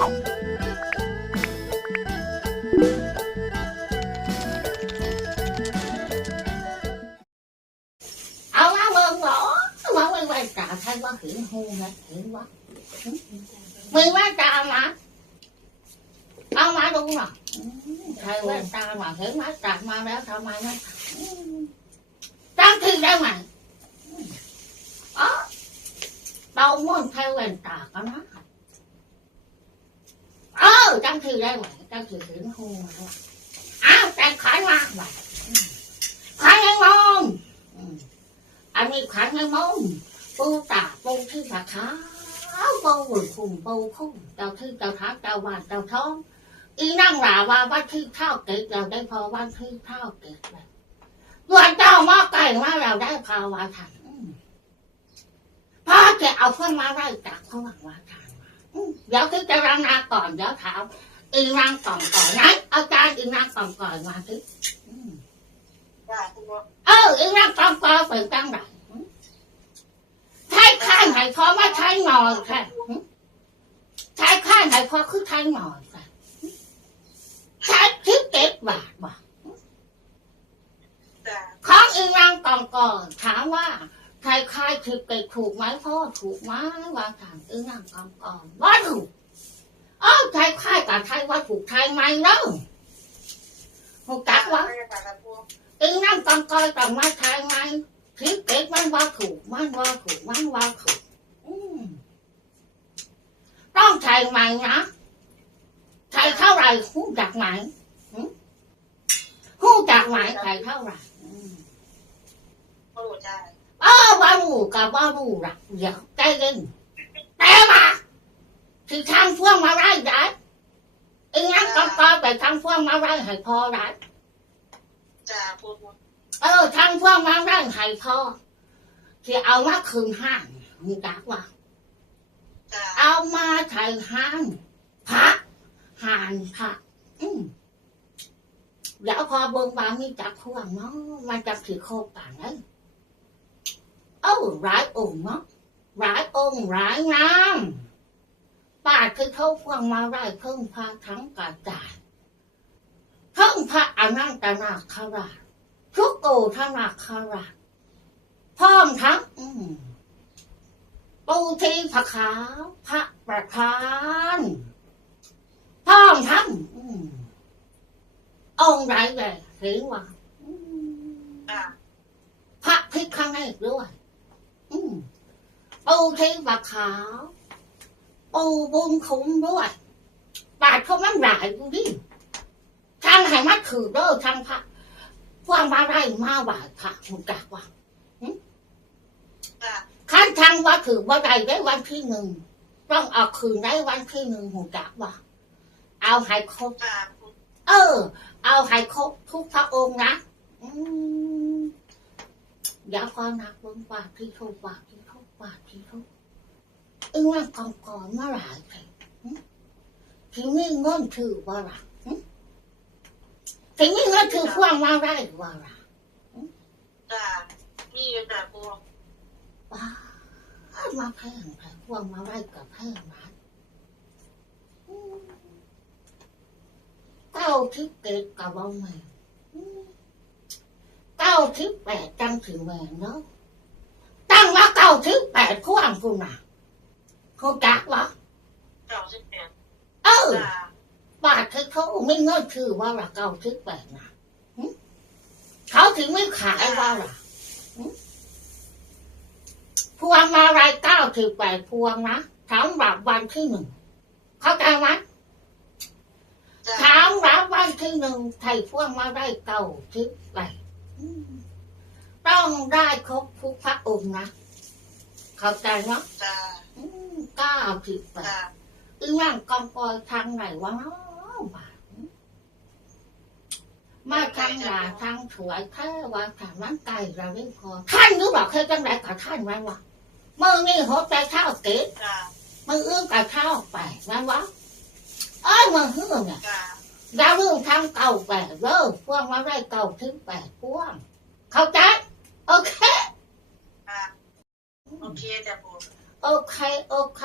เอามาเบิ่งเหรอมาไม่ไหวตาใครว่าเห็นหูนะเห็นว่ามีแว่นตามาเอามาดูหน่ อยอืมใครแว่นตามาเห็นไหมตามาแล้วทำไมนะอืมจำที่ได้ไหมอืมอ๋อเราม่วนใครแว่นตากันนะเออจำที่ได้ไหมจำที่เห็นหูนะอ้าวแต่ขายมาไหวขายยังงงอืมอันนี้ขันในมองปูตาปูที่ขาขาวปูหุ่นคุมปูคุ้มเจ้าที่เจ้าทักเจ้าบ้านเจ้าท้องอีนั่งหลาว่าวันที่เท่าเกิดเราได้พอวันที่เท่าเกิดเลยตัวเจ้ามาไก่ว่าเราได้ภาวะทันพ่อจะเอาเครื่องมาไล่จากพระวาทันมาอืม เดี๋ยวคือจะรังนาก่อนเดี๋ยวถามอีนางก่อนก่อนไหนเอาจารย์อีนางก่อนก่อนมาสิอืมจ้าปูเอออีนั่งกองกอเป็นจังไรใช้ข้างไหนพอมาใช้หน่อยค่ะใช้ข้างไหนพอคือใช้หน่อยค่ะใช้ทิปเก็บบาทบ่จ้าของอีนั่งกองกอถามว่า ใครใครทิปเก็บถูกไหมพ่อถูกไหมว่าถามอีนั่งกองกอว่าถูกเออใช้ค่ายกับใช้ว่าถูกใช้ไหมเนาะหูกักว่าไม่ได้จ้าปูอีนั่งกองกอยต้องมาทายไหมทิศเก็บมันว่าถูกมันว่าถูกมันว่าถูกต้องใช้ไหมนะใช้เท่าไหร่หูจักไหมหูจักไหมใช้เท่าไหร่อืมปูจ้า เออว่ารู้กับว่ารู้ละเดี๋ยวใจเย็นแต่ว่าที่ทางพ่วงมาได้ได้อีนั่งกองกอยไปทางพ่วงมาได้ให้พอได้จ้าปูเออทางพวกมาร่างไห้พ่อที่เอามาคืนห้างมีจักว่าจ้าเอามาไถ่ห้างพระหานพระอืมเดี๋ยวพอเบิ่งบางมีจักพวงเนาะมันจะถือโคป่านเลย เอ้าหลายองค์เนาะหลายองค์หลายงามป้าคือเขาพวงมาได้เพิ่งพระทั้งกระจายเพิ่งพระอนันตนาคราชทุกโกธนาคาราชพร้อมทั้งอืมปูทีพระขาวพระประธานพร้อมทั้งอืมองค์ใดเลยเห็นว่าอืมจ้าพระพิฆเนศด้วยอืม ปูทีพระขาวปูบุญคุ้มด้วยบาทเขามันหลายดูดิทางให้มัดถือเด้อทางพระว่ามาได้มาว่าค่ะคุณจักว่าจ้าขั้นทางว่าถือว่าได้ได้วันที่หนึ่งต้องเอาคืนได้วันที่หนึ่งคุณจักว่า เอาให้ครบจ้าปูเออ เอาให้ครบทุกพระองค์นะอืมเดี๋ยวพอนักเบนว่าที่ทุกว่าที่ทุ กว่าที่ทุกเอ็งว่ากองกอนเมื่อไหร่แค่ที่นี่เงินถือว่าล่ะหึที่นี่เงินถือพวงมาได้ว่าล่ะจ้ามีอยู่จ้าปูว้ามาแพงแพงพวงมาไล่กับแพงนะอืมเก้าทิพเกตกับบ่แม่นอืมเก้าทิพแปดจังถึงแม่นเนาะ ตั้งว่าเก้าทิพแปดพวงคุณน่ะเขาจักวะเก้าสิบแปดเออจ้าบาทคือเขาไม่เงินชื่อว่าละเก้าทิพแปดนะหึเขาถึงไม่ขายว่าล่ะหึพวงมาลัยเก้าสิบแปดพวงนะสำหรับวันที่หนึ่งเข้าใจไหมจ้าถามรับวันที่หนึ่งไทยพวงมาได้เก้าสิบแปดอืมต้องได้ครบทุกพระองค์นะ เข้าใจไหมจ้าอืมเก้าสิบแปดจ้าอีนั่งกองปอยทางไหนวะเนาะบาทมาทางหลาทางสวยแค่ว่าทางนั้นไก่เราไม่พอท่านรู้บอกเคยจังไรกับท่านไหมวะเมื่อนี่หัวใจเท่าเก๋จ้ามืออื้อกับเท่าแปดไหมวะเอ้ยมึงหื้อเนี่ยจ้าดาวเรื่องทางเก่าแปดเด้อพวงมาได้เก่าถึงแปดพวงเข้าใจโอเค จ้า โอเคจ้าปูโอเค โอเค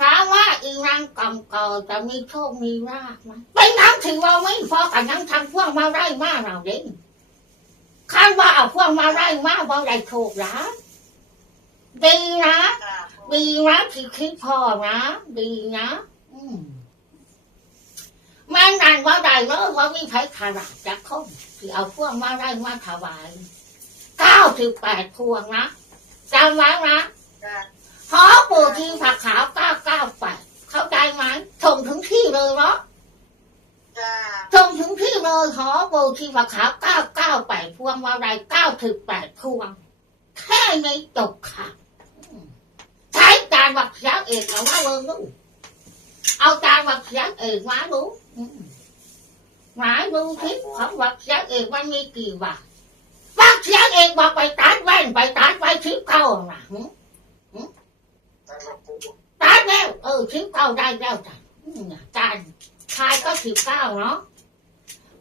ถามว่าอีนางกำกอจะมีโชคมีลาภไหมเป็นน้ำถือว่าไม่พอกันยังทำพวกมาไร่มาเราเด้ข้างว่าเอาพวกมาไร่มาบ่ได้โชคลาภดีนะจ้าปูดีนะที่คิดพอนะดีนะอืมแม่นานว่าได้เลยว่ามีใครขาดจากคนที่เอาพวกมาไร่มาถวายเก้าสิบแปดพวงนะจำไว้นะ จ้าหอปู่ที่ผักขาวเก้าเก้าแปดเข้าใจไหมส่งถึงที่เลยเนาะส่งถึงที่เลยหอปู่ที่ผักขาวเก้าเก้าแปดพวงมาลัยเก้าสิบแปดพวง แค่ไม่จบค่ะใช้จานวักเสียเอกเอามาเบิ่งดูเอาจานวักเสียเอกมาดูอืมหมายดูทิศของวักเสียเอกมันมีกี่บาทวักเสียเอกบอกไปตัดแว่นไปตัดไว้ทิศเก้าน่ะหึจ้า ปูตายแล้วเออสิบเก้าได้แล้วจ้ะอืมจานชายก็สิบเก้าเนาะ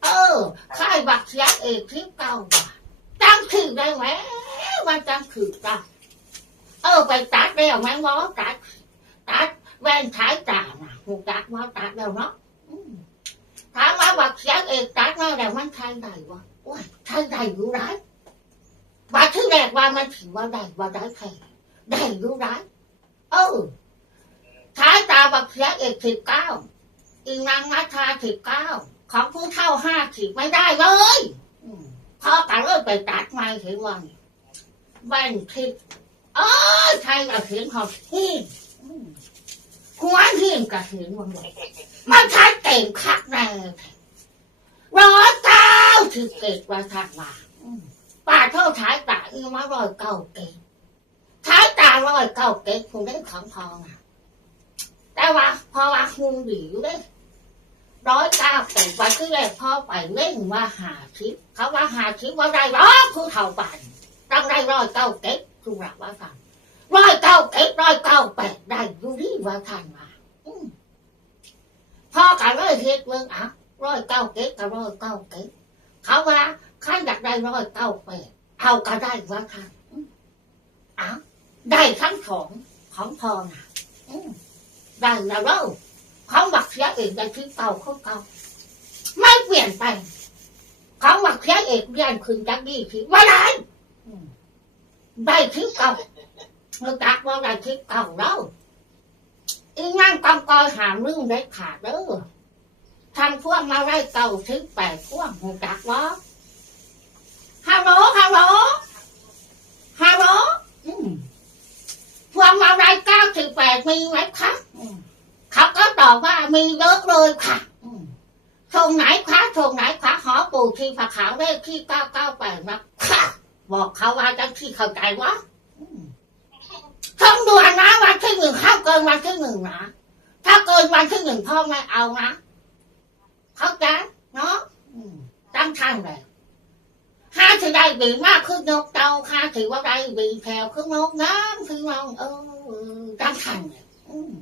เออค่ายบักเสียเอกสิบเก้าบาทตั้งถือได้ไหมมันตั้งถือได้เออไปตัดแล้วแม่งวอตัดตัดแว่นขายจ่าน่ะหูตัดว่าตัดแล้วเนาะอืมถามว่าบักเสียเอกตัดมาแล้วมันใช่ได้วะโอ้ยใช่ได้อยู่ไรบาทที่แรกว่ามันถือว่าได้ว่าได้แค่ได้อยู่ไร เออท้ายตาบักเสียเอกสิบเก้าอีนางนัทาสิบเก้าของผู้เท่าห้าสิบไม่ได้เลยอืมพอกันเลยไปตัดไม้เห็นวันแว่นทิพเออใช่กับเสียงของที่หัวที่กับเสียงวันมันชัดเก่งคักแน่ร้อยเก้าสิบเอ็ดวันถัดมาป้าเท่าท้ายตาอีมาร้อยเก้าเก่ง ร้อยเก้าเก่งคงได้ของทองอะ แต่ว่าพอว่าคุงดีอยู่เด้ร้อยเก้าแต่ไปคือแรกพ่อไปเล่นว่าหาชิปเขาว่าหาชิปว่าได้หรอกผู้เฒ่าปันต้องได้ร้อยเก้าเก็ดทุกหลักว่าทันร้อยเก้าเก็ดร้อยเก้าแปดได้อยู่ดีว่าทันมาพ่อกันเลยเฮ็ดเรื่องอะร้อยเก้าเก็ดกับร้อยเก้าเก็ดเขาว่าข้าอยากได้ร้อยเก้าแปดเอาก็ได้ว่าทันอืมอะ ได้ทั้งสองของพอนะอได้แล้วเราของบักเสียเอกได้ที่เก่าเขาเก่าไม่เปลี่ยนไปของบักเสียเอกเรียนคืนจากดีที่ว่าได้อืมได้ที่เก่าเมื่อจักว่าได้ที่เก่าแล้วอีนั่งกำกอยหามเรื่องได้ขาดเด้อทำพวกมาได้เก่าถึงแปดพวกเมื่อจักว่าฮัลโหลฮัลโหลฮัลโหลอืม พวงมาลัยเก้าสิบแปดมีไหมคะเขาก็ตอบว่ามีเยอะเลยค่ะอืมส่งไหนคะส่งไหนคะหอปู่ที่ผักขาวเลขที่เก้าเก้าแปดนะค่ะบอกเขาว่าจังที่เข้าใจวะอืมต้องด่วนนะวันที่หนึ่งห้ามเกินวันที่หนึ่งนะถ้าเกินวันที่หนึ่งพ่อไม่เอานะ เข้าใจเนาะตั้งทันเลย ห้าถือได้บีมากขึ้นนกเตาห้าถือว่าได้บีแถวขึ้นนกน้ำคือน้องเออตั้งทันเลยอืม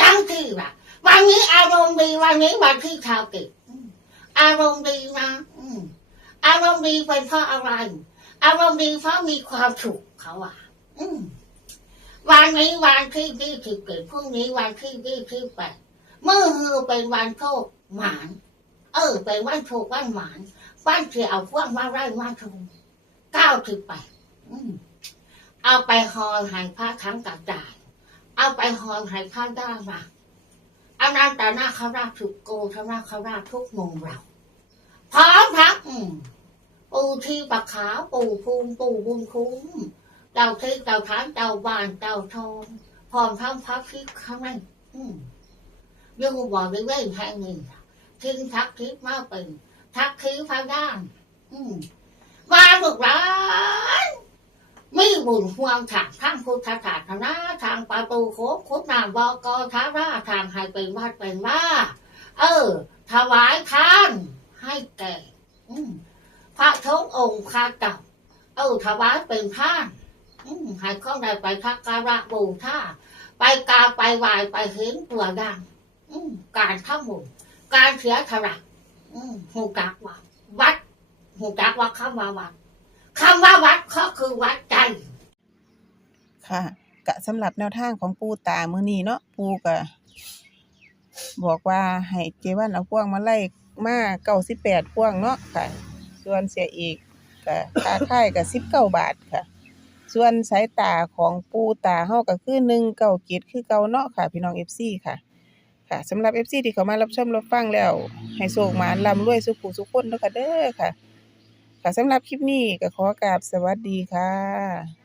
ตั้งที่ละวันนี้อารมณ์ดีวันนี้วันที่ชาวกิจอารมณ์ดีนะอารมณ์ดีเป็นเพราะอะไร อารมณ์ดีเพราะมีความสุขเขาอะวันนี้วันที่ยี่สิบเอ็ดพรุ่งนี้วันที่ยี่สิบแปดเมื่อคือเป็นวันโชคหมาน เออเป็นวันโชควันหมาน วันที่เอาพวกมาไร่มาชมเก้าสิบแปดอืมเอาไปหอหายพระทั้งกระจายเอาไปหอหายพระได้มาอนันตนาคราชทุกโกธนาคราชทุกมุมเราพร้อมทั้งปูที่ปะขาวปูภูมิปูบุญคุ้มเจ้าที่เจ้าทานเจ้าบ้านเจ้าทองพร้อมทั้งพระพิฆข้างในอืมยังบอกได้เว้ยแห่งนี้ทิ้งทักทิศมาเป็น ทักคิ้วพระด้านอืมมาลูกหลานมีบุญห่วงทางทางพุทธศาสนาทางประตูโคบคุดนามบอกอทาราทางให้เป็นวัดเป็นว่าเออ ถวายทานให้แก่อืมพระทงองค์ข้าเก่าเออถวายเป็นทานอืมให้ข้องใดไปทักการะบูชาไปกราบไปไหว้ไปเห็นตัวดังอืมการทำบุญการเสียถละอืม หูจักว่าวัดหูจักว่าคำว่าวัดคำว่าวัดก็คือวัดใจ ค่ะกะสำหรับแนวทางของปูตามือนี้เนาะปูก็บอกว่าให้เจวันเอาพวงมาไล่มา98พวงเนาะค่ะ ส่วนเสียอีกก็ค่าค่ายก็19บเก้าบาทค่ะ ส่วนสายตาของปูตาเฮาก็คือ197คือเก่าเนาะค่ะ พี่น้อง FC ค่ะ ค่ะสำหรับเอฟซีที่เขามารับชมรับฟังแล้ว ให้โชคหมานรำรวยสุขผูสุขคนเด้อค่ะเด้อค่ะ ค่ะสำหรับคลิปนี้ก็ขอกราบสวัสดีค่ะ